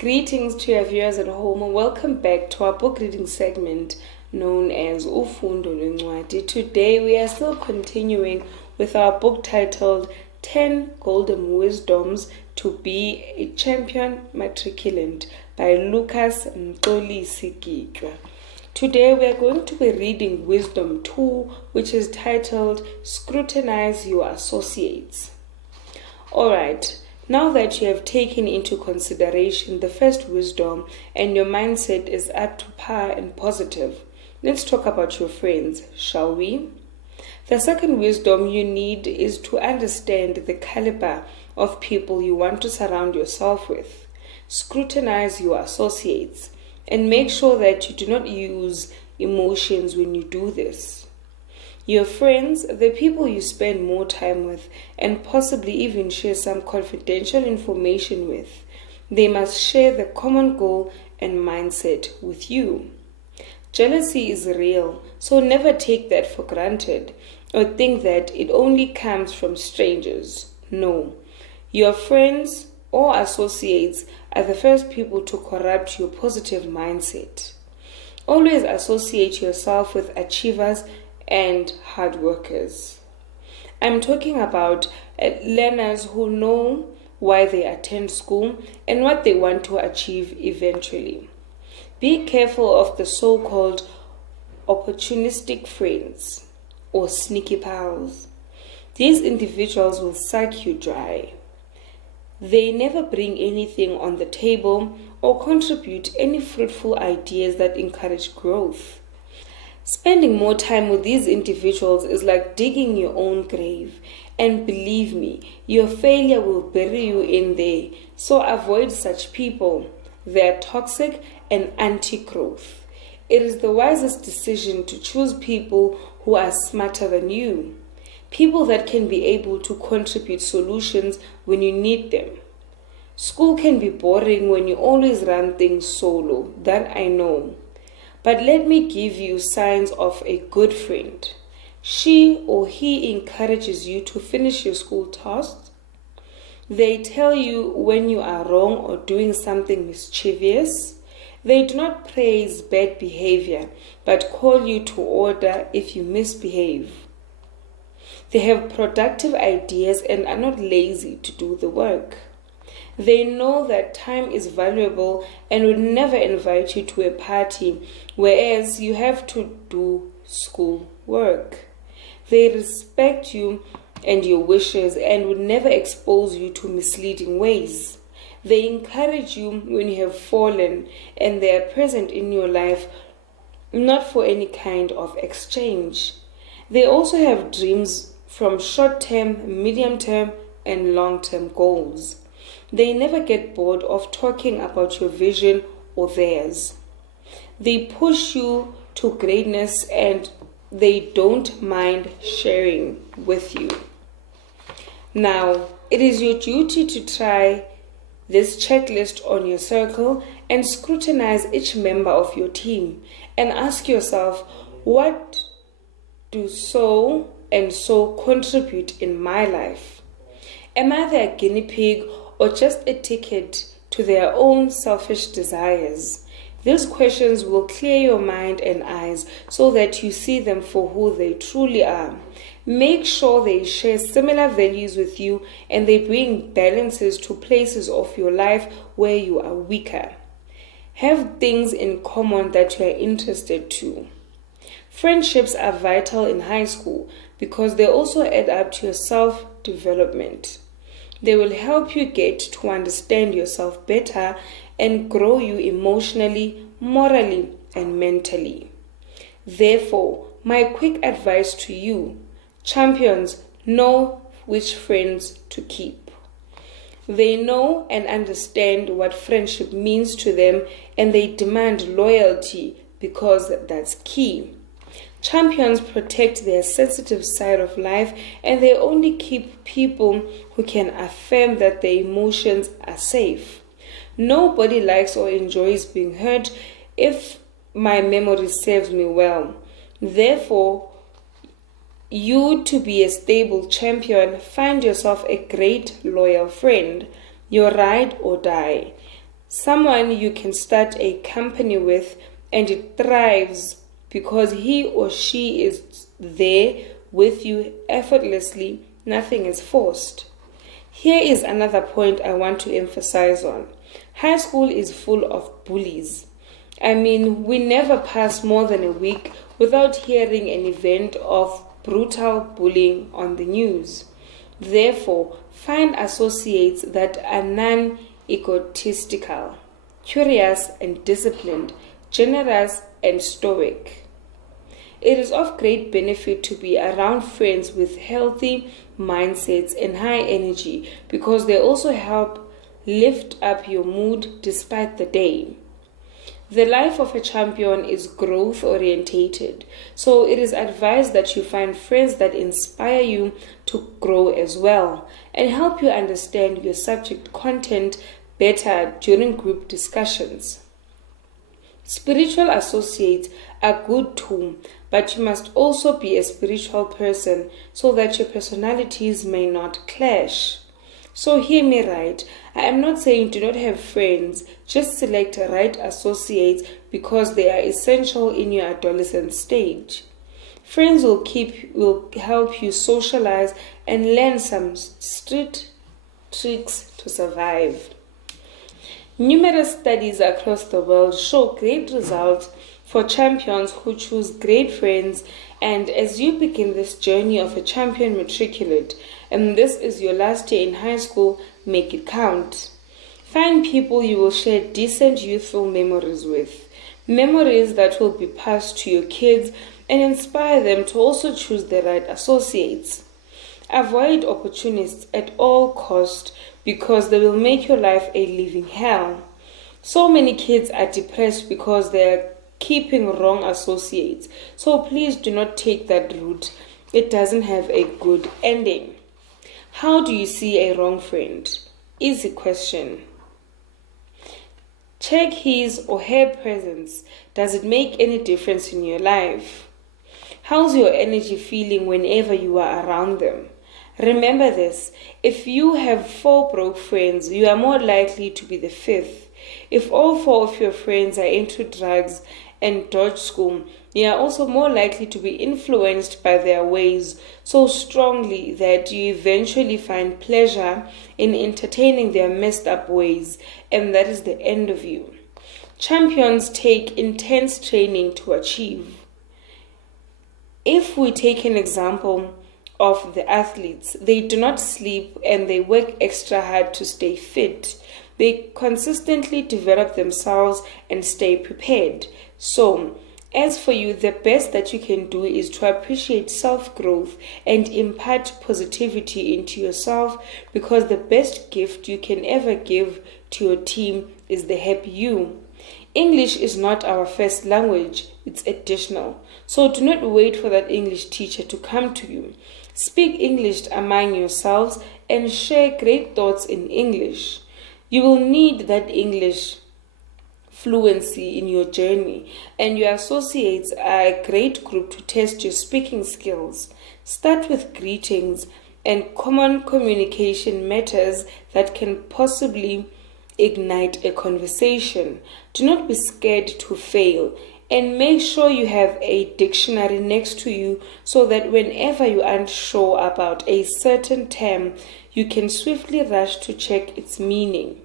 Greetings to your viewers at home and welcome back to our book reading segment known as Ufundo Lwencwadi. Today we are still continuing with our book titled 10 Golden Wisdoms to Be a Champion Matriculant by Mxolisi Mgitywa. Today we are going to be reading Wisdom 2, which is titled Scrutinize Your Associates. Alright. Now that you have taken into consideration the first wisdom and your mindset is up to par and positive, let's talk about your friends, shall we? The second wisdom you need is to understand the caliber of people you want to surround yourself with. Scrutinize your associates and make sure that you do not use emotions when you do this. Your friends, the people you spend more time with and possibly even share some confidential information with, they must share the common goal and mindset with you. Jealousy is real, so never take that for granted or think that it only comes from strangers. No, your friends or associates are the first people to corrupt your positive mindset. Always associate yourself with achievers and hard workers. I'm talking about learners who know why they attend school and what they want to achieve eventually. Be careful of the so-called opportunistic friends or sneaky pals. These individuals will suck you dry. They never bring anything on the table or contribute any fruitful ideas that encourage growth. Spending more time with these individuals is like digging your own grave, and believe me, your failure will bury you in there, so avoid such people. They are toxic and anti-growth. It is the wisest decision to choose people who are smarter than you, people that can be able to contribute solutions when you need them. School can be boring when you always run things solo, that I know. But let me give you signs of a good friend. She or he encourages you to finish your school tasks. They tell you when you are wrong or doing something mischievous. They do not praise bad behavior, but call you to order if you misbehave. They have productive ideas and are not lazy to do the work. They know that time is valuable and would never invite you to a party, whereas you have to do school work. They respect you and your wishes and would never expose you to misleading ways. They encourage you when you have fallen, and they are present in your life not for any kind of exchange. They also have dreams from short-term, medium-term, and long-term goals. They never get bored of talking about your vision or theirs. They push you to greatness and they don't mind sharing with you. Now, it is your duty to try this checklist on your circle and scrutinize each member of your team and ask yourself, what do so and so contribute in my life? Am I their guinea pig or just a ticket to their own selfish desires? These questions will clear your mind and eyes so that you see them for who they truly are. Make sure they share similar values with you and they bring balances to places of your life where you are weaker. Have things in common that you are interested to. Friendships are vital in high school because they also add up to your self-development. They will help you get to understand yourself better and grow you emotionally, morally, and mentally. Therefore, my quick advice to you, champions know which friends to keep. They know and understand what friendship means to them, and they demand loyalty because that's key. Champions protect their sensitive side of life, and they only keep people who can affirm that their emotions are safe. Nobody likes or enjoys being hurt, if my memory serves me well. Therefore, you to be a stable champion, find yourself a great loyal friend, your ride or die. someone you can start a company with and it thrives because he or she is there with you effortlessly, nothing is forced. Here is another point I want to emphasize on. High school is full of bullies. I mean, we never pass more than a week without hearing an event of brutal bullying on the news. Therefore, find associates that are non-egotistical, curious and disciplined, generous and stoic. It is of great benefit to be around friends with healthy mindsets and high energy because they also help lift up your mood despite the day. The life of a champion is growth orientated, so it is advised that you find friends that inspire you to grow as well and help you understand your subject content better during group discussions. Spiritual associates are good too, but you must also be a spiritual person so that your personalities may not clash. So hear me right, I am not saying do not have friends, just select right associates because they are essential in your adolescent stage. Friends will help you socialize and learn some street tricks to survive. Numerous studies across the world show great results for champions who choose great friends, and as you begin this journey of a champion matriculate, and this is your last year in high school, make it count. Find people you will share decent youthful memories with, memories that will be passed to your kids and inspire them to also choose the right associates. Avoid opportunists at all costs because they will make your life a living hell. So many kids are depressed because they are keeping wrong associates. So please do not take that route. It doesn't have a good ending. How do you see a wrong friend? Easy question. Check his or her presence. Does it make any difference in your life? How's your energy feeling whenever you are around them? Remember this, if you have 4 broke friends, you are more likely to be the 5th. If all 4 of your friends are into drugs and dodge school, you are also more likely to be influenced by their ways so strongly that you eventually find pleasure in entertaining their messed up ways, and that is the end of you. Champions take intense training to achieve. If we take an example of the athletes, they do not sleep and they work extra hard to stay fit. They consistently develop themselves and stay prepared. So, as for you, the best that you can do is to appreciate self-growth and impart positivity into yourself, because the best gift you can ever give to your team is the happy you. English is not our first language, it's additional. So do not wait for that English teacher to come to you. Speak English among yourselves and share great thoughts in English. You will need that English fluency in your journey, and your associates are a great group to test your speaking skills. Start with greetings and common communication matters that can possibly ignite a conversation. Do not be scared to fail, and make sure you have a dictionary next to you so that whenever you aren't sure about a certain term, you can swiftly rush to check its meaning.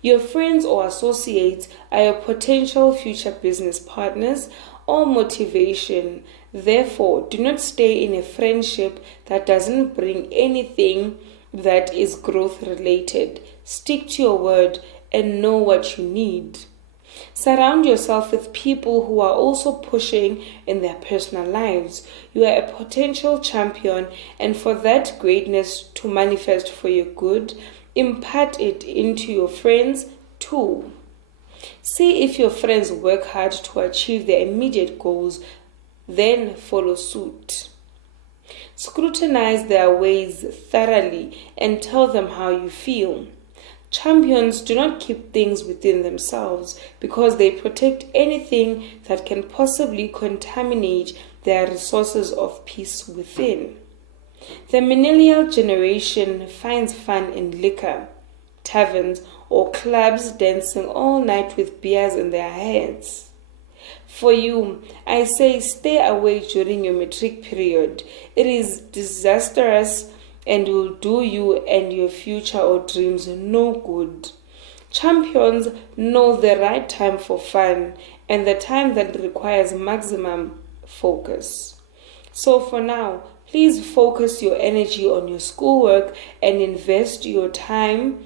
Your friends or associates are your potential future business partners or motivation. Therefore, do not stay in a friendship that doesn't bring anything that is growth related. Stick to your word and know what you need. Surround yourself with people who are also pushing in their personal lives. You are a potential champion, and for that greatness to manifest for your good, impart it into your friends too. See if your friends work hard to achieve their immediate goals, then follow suit. Scrutinize their ways thoroughly and tell them how you feel. Champions do not keep things within themselves because they protect anything that can possibly contaminate their resources of peace within. The millennial generation finds fun in liquor, taverns, or clubs dancing all night with beers in their heads. For you, I say stay away during your matric period. It is disastrous and will do you and your future or dreams no good. Champions know the right time for fun and the time that requires maximum focus. So for now, please focus your energy on your schoolwork and invest your time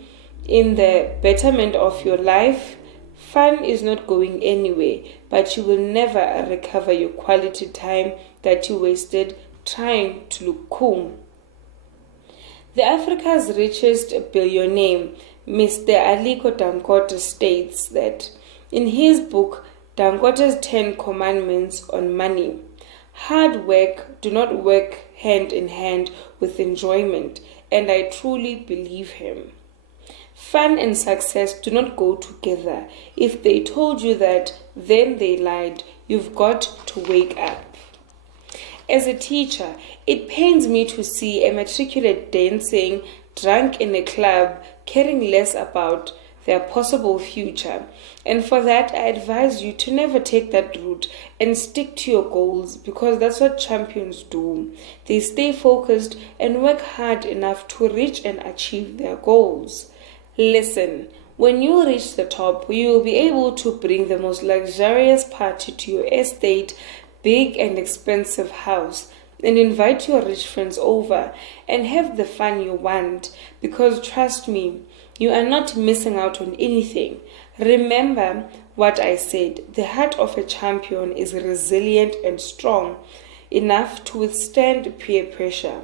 in the betterment of your life. Fun is not going anywhere, but you will never recover your quality time that you wasted trying to look cool. The Africa's richest billionaire, Mr. Aliko Dangote, states that in his book, Dangote's 10 Commandments on Money, hard work do not work hand in hand with enjoyment, and I truly believe him. Fun and success do not go together. If they told you that, then they lied. You've got to wake up. As a teacher, it pains me to see a matriculate dancing, drunk in a club, caring less about their possible future. And for that, I advise you to never take that route and stick to your goals, because that's what champions do. They stay focused and work hard enough to reach and achieve their goals. Listen, when you reach the top, you will be able to bring the most luxurious party to your estate, big and expensive house, and invite your rich friends over and have the fun you want, because trust me, you are not missing out on anything. Remember what I said, the heart of a champion is resilient and strong enough to withstand peer pressure.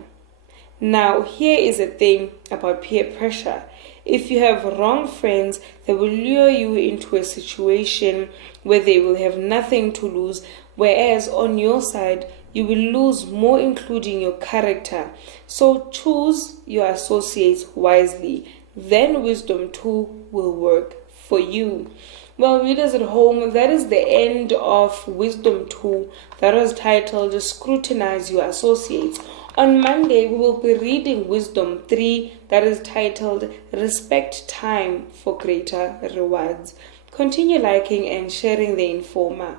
Now, here is a thing about peer pressure. If you have wrong friends, they will lure you into a situation where they will have nothing to lose, whereas on your side, you will lose more, including your character. So choose your associates wisely. Then wisdom too will work for you. Well, readers at home, that is the end of Wisdom 2 that was titled Scrutinize Your Associates. On Monday, we will be reading Wisdom 3 that is titled Respect Time for Greater Rewards. Continue liking and sharing the Informer.